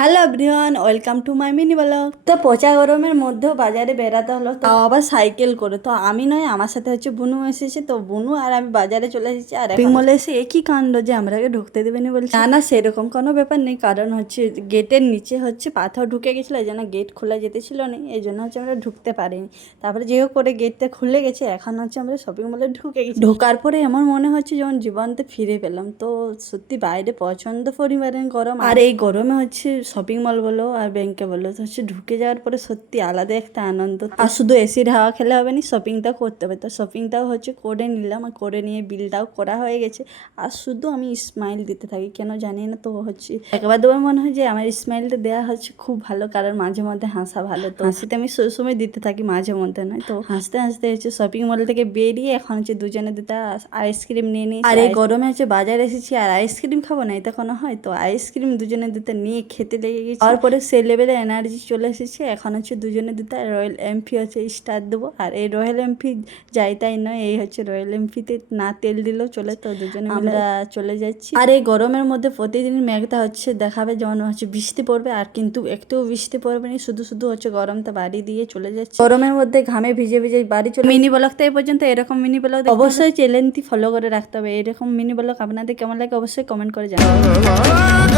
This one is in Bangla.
Hello everyone, welcome to my mini blog. তো পচা গরমের মধ্যেও বাজারে বেরাতে হলো, তাও আবার সাইকেল করে। তো আমি নয়, আমার সাথে হচ্ছে বুনু এসেছে। তো বুনু আর আমি বাজারে চলে এসেছি। আর শপিং মলে এসে একই কাণ্ড যে আমরাকে ঢুকতে দেবেনি বলছে। না না, সেরকম কোনো ব্যাপার নেই, কারণ হচ্ছে গেটের নিচে হচ্ছে পাথর ঢুকে গেছিলো, এই জন্য গেট খোলা যেতে ছিল না, এই জন্য হচ্ছে আমরা ঢুকতে পারিনি। তারপরে যেও করে গেটটা খুলে গেছে, এখন হচ্ছে আমরা শপিং মলে ঢুকে গেছি। ঢোকার পরে এমন মনে হচ্ছে যেমন জীবনতে ফিরে পেলাম। তো সত্যি বাইরে প্রচন্ড পরিমাণে গরম, আর এই গরমে হচ্ছে শপিং মল বলো আর ব্যাংকে বলো, তো হচ্ছে ঢুকে যাওয়ার পরে সত্যি আলাদা একটা আনন্দ। আর শুধু এসির হাওয়া খেলে হবে না, শপিংটাও করতে হবে। তো শপিংটাও হচ্ছে করে নিলাম, আর করে নিয়ে বিলটাও করা হয়ে গেছে। আর শুধু আমি স্মাইল দিতে থাকি, কেন জানি না। তো হচ্ছে একবার দুবার মনে হয় যে আমার স্মাইলটা দেওয়া হচ্ছে খুব ভালো, কারণ মাঝে মধ্যে হাসা ভালো। তো হাসিতে আমি সময় দিতে থাকি, মাঝে মধ্যে নয়। তো হাসতে হাসতে হচ্ছে শপিং মল থেকে বেরিয়ে এখন হচ্ছে দুজনে দুটা আইসক্রিম নিয়ে নিই। আর এই গরমে হচ্ছে বাজারে এসেছি, আর আইসক্রিম খাবো না এটা কোনো হয়? তো আইসক্রিম দুজনে দুটো নিয়ে খেতে লেগে গেছি। তারপরে সে লেভেলে এনার্জি চলে এসেছে। এখন হচ্ছে দুজনে দুটো রয়্যাল এমপি হচ্ছে স্টার্ট দেবো। আর এই রয়্যাল এমপি যাই তাই নয়, এই হচ্ছে রয়্যাল এমপিতে না তেল দিলেও চলে। তো দুজনে আমরা চলে যাচ্ছি। আর এই গরমের মধ্যে প্রতিদিন মেঘটা হচ্ছে দেখাবে যেমন হচ্ছে বৃষ্টি পড়বে, আর কিন্তু একটুও বৃষ্টি পড়বে না, শুধু শুধু হচ্ছে গরমটা বাড়ি দিয়ে চলে যাচ্ছে। গরমের মধ্যে ঘামে ভিজে ভিজে বাড়ি চলে। মিনি ব্লগটা এই পর্যন্ত। এরকম মিনি ব্লগ অবশ্যই চ্যানেলটি ফলো করে রাখতে হবে। এরকম মিনি ব্লগ আপনাদের কেমন লাগে অবশ্যই কমেন্ট করে জানাবেন।